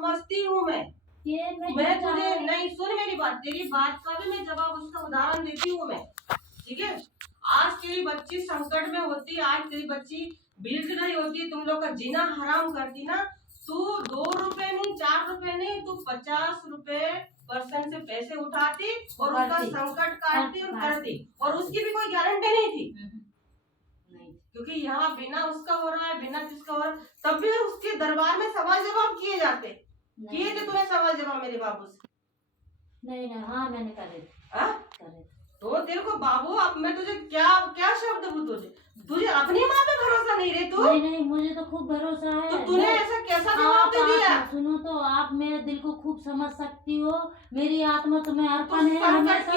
समझती हूँ मैं मैं तुझे नहीं, सुन मेरी बात, तेरी बात का भी मैं जवाब, उसका उदाहरण देती हूँ मैं, ठीक है। आज तेरी बच्ची संकट में होती, आज तेरी बच्ची बिल्क नहीं होती, तुम लोग का जीना हराम करती ना, तू 2 रुपए नहीं, 4 रुपए नहीं, तू 50 रुपए% से पैसे उठाती और उसका संकट काटती और करती, और उसकी भी कोई गारंटी नहीं थी, क्योंकि यहाँ बिना उसका हो रहा है, बिना किसका हो रहा है, तब भी उसके दरबार में सवाल जवाब किए जाते, किए थे तुम्हें सवाल जवाब मेरे बाबू से? नहीं, हाँ मैंने करे। तो तेरे को बाबू, अब मैं तुझे क्या क्या शब्द दूं, तुझे अपनी माँ पे भरोसा नहीं रे तू? नहीं, मुझे तो खूब भरोसा है। तो तूने ऐसा कैसा जवाब दे दिया? सुनो तो, आप मेरे दिल को खूब समझ सकती हो, मेरी आत्मा तुम्हें अर्पण है, हमेशा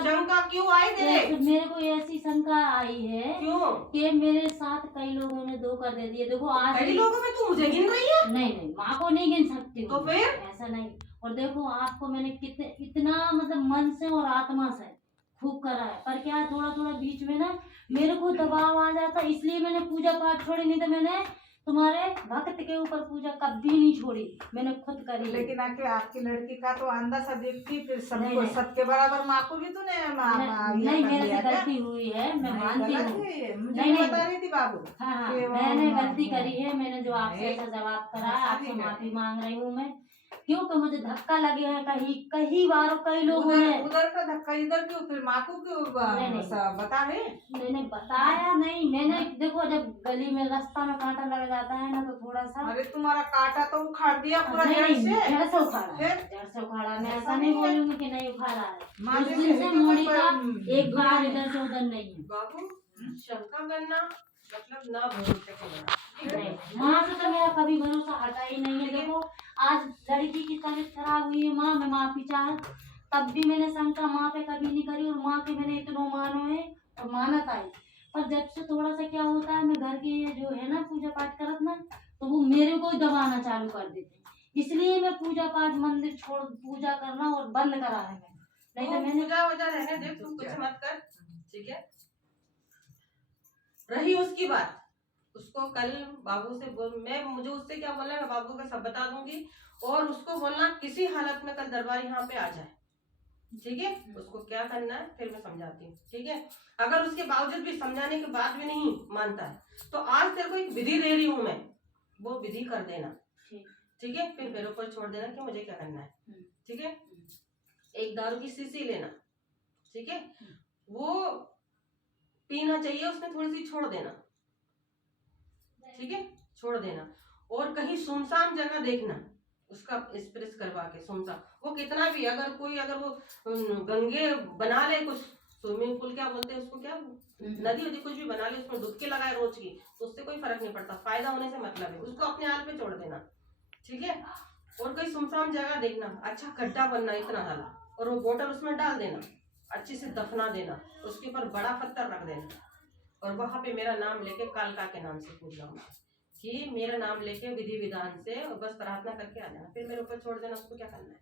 शंका क्यों आई तेरे? मेरे को ऐसी शंका आई है क्यों कि मेरे साथ कई लोगों ने धोखा दे दिया। देखो आज कई लोगों में तू मुझे गिन रही है? नहीं, माँ को नहीं गिन सकती तो फिर ऐसा नहीं। और देखो आपको मैंने कितने इतना मतलब मन से और आत्मा से खूब करा है, पर क्या थोड़ा थोड़ा बीच में ना मेरे को दबाव आ जाता, इसलिए मैंने पूजा पाठ छोड़ी, नहीं तो मैंने तुम्हारे भक्त के ऊपर पूजा कभी नहीं छोड़ी, मैंने खुद करी। लेकिन आके आपकी लड़की का तो अंदाजा देखती, फिर सबको सबके बराबर माँ को भी तो नहीं मेरे से गलती हुई है, मैं मानती हूँ। नहीं बता रही थी बाबू। हाँ, मैंने गलती करी है, मैंने जो आपसे ऐसा जवाब करा, आपसे माफी मांग रही हूँ मैं, क्योंकि मुझे धक्का लगे हैं कई बार, कई लोगों ने उधर का धक्का इधर क्यों, फिर माँ को क्यों बता रहे? मैंने बताया नहीं, मैंने देखो जब गली में रास्ता में कांटा लग जाता है ना, तो थोड़ा सा। अरे तुम्हारा कांटा तो उखाड़ दिया पूरा जड़ से उखाड़ा, मैं ऐसा नहीं बोलूंगी कि नहीं उखाड़ा है, उस दिन से मोड़ी का एक बार इधर से उधर नहीं है। बाबू शंका करना मतलब ना भरोसे करना, माँ से तो मेरा कभी भरोसा हटा ही नहीं है। देखो आज लड़की की तबीयत खराब हुई है, माँ मैं माफी चाह, तब भी मैंने शंका माँ पे कभी नहीं करी, और माँ के मैंने इतना मानो है और मानत आई। पर जब से थोड़ा सा क्या होता है, मैं घर के जो है ना पूजा पाठ करत ना, तो वो मेरे को ही दबाना चालू कर देते, इसलिए मैं पूजा पाठ मंदिर छोड़ पूजा करना और बंद करा है नहीं तो मैंने पूजा वजह रहने दे, तू कुछ मत कर, ठीक है। रही उसकी बात, उसको कल बाबू से बोल, मुझे उससे क्या बोलना है, बाबू का सब बता दूंगी, और उसको बोलना किसी हालत में कल दरबार यहाँ पे आ जाए, ठीक है। उसको क्या करना है फिर मैं समझाती हूँ, ठीक है। अगर उसके बावजूद भी, समझाने के बाद भी नहीं मानता है, तो आज तेरे को एक विधि दे रही हूँ मैं, वो विधि कर देना, ठीक है। फिर मेरे ऊपर छोड़ देना कि मुझे क्या करना है, ठीक है। एक दारू की शीशी लेना, ठीक है, वो पीना चाहिए, उसमें थोड़ी सी छोड़ देना, ठीक है, छोड़ देना। और कहीं सुनसान जगह देखना, उसका स्प्रेस करवा के सुनसान, वो कितना भी, अगर वो गंगे बना ले, कुछ स्विमिंग पूल क्या बोलते हैं उसको, क्या नदी वदी कुछ भी बना ले, उसमें डुबकी लगाए रोज की, तो उससे कोई फर्क नहीं पड़ता, फायदा होने से मतलब है, उसको अपने हाल पे छोड़ देना, ठीक है। और कोई सुनसान जगह देखना, अच्छा गड्ढा बनना इतना डाला, और वो बोतल उसमें डाल देना, अच्छे से दफना देना, उसके ऊपर बड़ा पत्थर रख देना, और वहां पे मेरा नाम लेके कालका के नाम से पूछना कि मेरा नाम लेके विधि विधान से बस प्रार्थना करके आ जाना, फिर मेरे ऊपर छोड़ देना। उसको क्या करना है,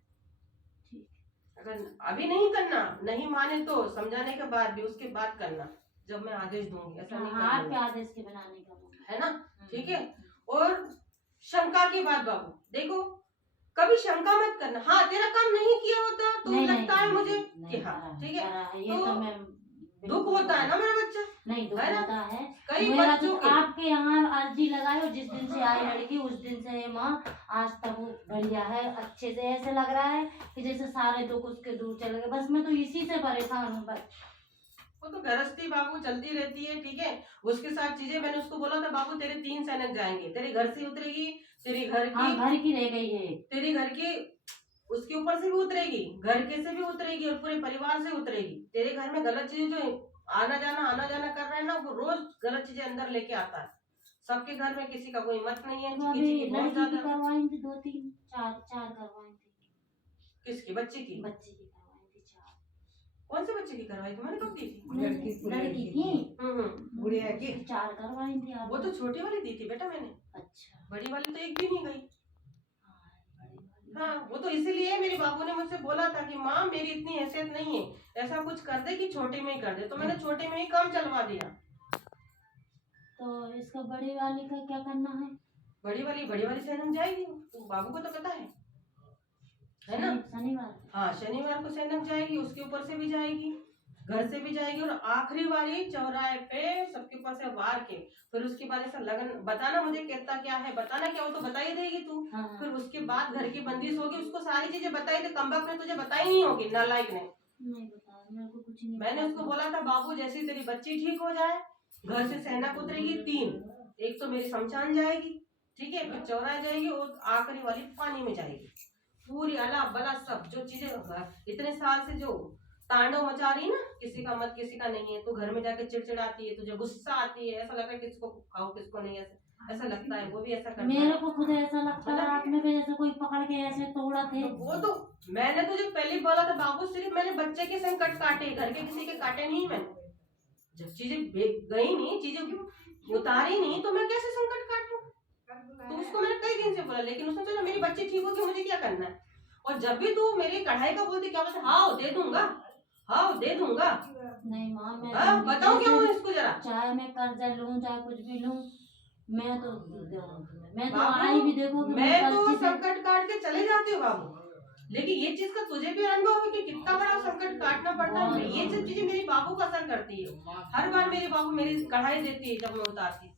अगर अभी नहीं करना, नहीं माने तो समझाने के बाद भी, उसके बाद करना जब मैं आदेश दूंगी, ऐसा नहीं करना, आपके आदेश के बनाने का है ना, ठीक है। और शंका की बात बाबू, देखो कभी शंका मत करना, हाँ तेरा काम नहीं किया होता तो लगता है मुझे कि हाँ ठीक है, तो दुख होता है ना मेरा बच्चा, नहीं दुख होता है। कई मेरा बच्चों तो आपके यहाँ अर्जी लगाई, और जिस दिन से आई लड़की उस दिन से माँ आज तक वो बढ़िया है, अच्छे से ऐसे लग रहा है कि जैसे सारे दुख उसके दूर चले गए, बस मैं तो इसी से परेशान हूँ बस। वो तो गृहस्थी बाबू चलती रहती है, ठीक है, उसके साथ चीजें, मैंने उसको बोला था बाबू तेरे 3 सैनक जाएंगे, तेरे घर से उतरेगी, तेरी घर की रह गई है, तेरी घर की उसके ऊपर से भी उतरेगी, घर के से भी उतरेगी, और पूरे परिवार से उतरेगी। तेरे घर में गलत चीजें जो आना जाना कर रहा है ना, वो रोज गलत चीजें अंदर लेके आता है, सबके घर में किसी का कोई मत नहीं है, किसी की बहुत ज्यादा करवाई थी 2 3 4 करवाई थी। किसकी? बच्चे की करवाई थी 4। कौन से बच्चे की करवाई थी? मैंने कब दी थी? लड़की की गुड़िया की 4 करवाई थी। वो तो छोटी वाली दी थी बेटा मैंने, अच्छा, बड़ी वाली तो एक भी नहीं गई। हाँ वो तो इसीलिए मेरे बाबू ने मुझसे बोला था कि माँ मेरी इतनी हैसियत नहीं है, ऐसा कुछ कर दे कि छोटे में ही कर दे, तो मैंने छोटे में ही काम चलवा दिया। तो इसका बड़ी वाली का क्या करना है? बड़ी वाली सैनम जाएगी, तो बाबू को तो पता है ना। शनिवार हाँ, शनिवार को सैनम जाएगी, उसके ऊपर से भी जाएगी, घर से भी जाएगी, और आखिरी वाली चौराहे पे सबके ऊपर से वार के फिर उसके बाद ऐसा लगन बताना मुझे कितना क्या है, बताना क्या, वो तो बता ही देगी तू। हाँ। फिर उसके बाद घर की बंदिश होगी, उसको सारी चीजें बताई दे, कमबख्त ने तुझे बताई नहीं होगी, नालायक ने। नहीं बताया मेरे को कुछ नहीं। मैंने उसको बोला था बाबू जैसी तेरी बच्ची ठीक हो जाए, घर से सैनक उतरेगी 3, एक तो मेरी शमशान जाएगी, ठीक है, फिर चौराहे जाएगी, और आखिरी वाली पानी में जाएगी। पूरी अला बला सब जो चीजें इतने साल से जो तांडव मचा रही ना, किसी का मत किसी का नहीं है, तो घर में जाके चिड़चिड़ाती है, तुझे गुस्सा आती है, ऐसा लगता है किसको खाओ किसको नहीं, ऐसा लगता है। वो भी ऐसा करता मेरे है। को खुद ऐसा लगता है रात में जैसे कोई पकड़ के ऐसे तोड़ा थे। वो तो मैंने तुझे पहले ही बोला था बाबू, सिर्फ मैंने बच्चे के संकट काटे, घर के किसी के काटे नहीं। मैंने जब चीजें गई नहीं, चीजें उतारी नहीं, तो मैं कैसे संकट काटूं? तो उसको मैंने कई दिन से बोला, लेकिन उसने चलो मेरी बच्ची ठीक होगी, मुझे क्या करना है। और जब भी तू मेरी कढ़ाई का बोलती क्या बोलते, हाँ दे दूंगा, हाँ दे दूंगा। नहीं माँ मैं बताओ क्या हुआ इसको जरा। चाहे मैं कर्जा लूं चाहे कुछ भी लूं, मैं तो बाबू, आई भी देखो कि मैं तो संकट काट के चले जाती हूँ बाबू, लेकिन ये चीज का तुझे भी अनुभव है कि कितना बड़ा संकट काटना पड़ता है। ये सब चीजें मेरी बाबू को असर करती है। हर बार मेरे बाबू मेरी कढ़ाई देती है जब मैं उतारती,